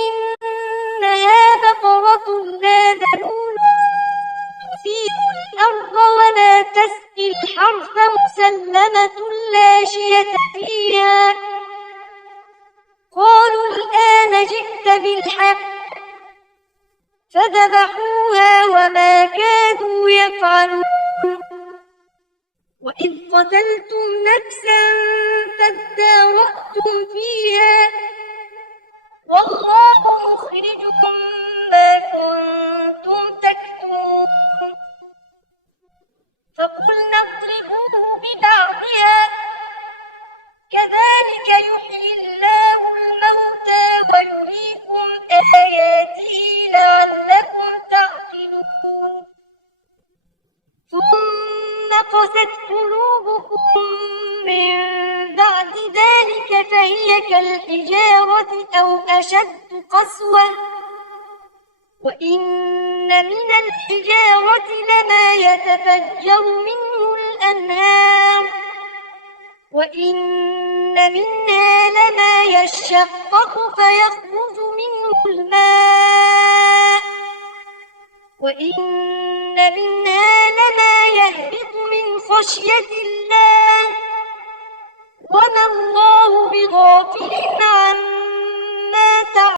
إنها بقرة لا ذلول تثير الأرض ولا تسقي الحرث مسلمة لا شية فيها. قالوا الآن جئت بالحق فذبحوها وما كادوا يفعلون. وإذ قتلتم نفسا فادارأتم فيها والله مخرج ما كنتم تكتمون. فقلنا اضربوه ببعضها كذلك يحيي الله الموتى ويريكم آياته لعلكم تعقلون. ثم قست قلوبكم من بعد ذلك فهي كالحجارة أو أشد قسوة وإن من الحجارة لما يتفجر منه الأنهار وإن منها لما يشقق فيخرج منه الماء وإن منها لما يهبط من خشية الله وما الله بغافل عما تعملون.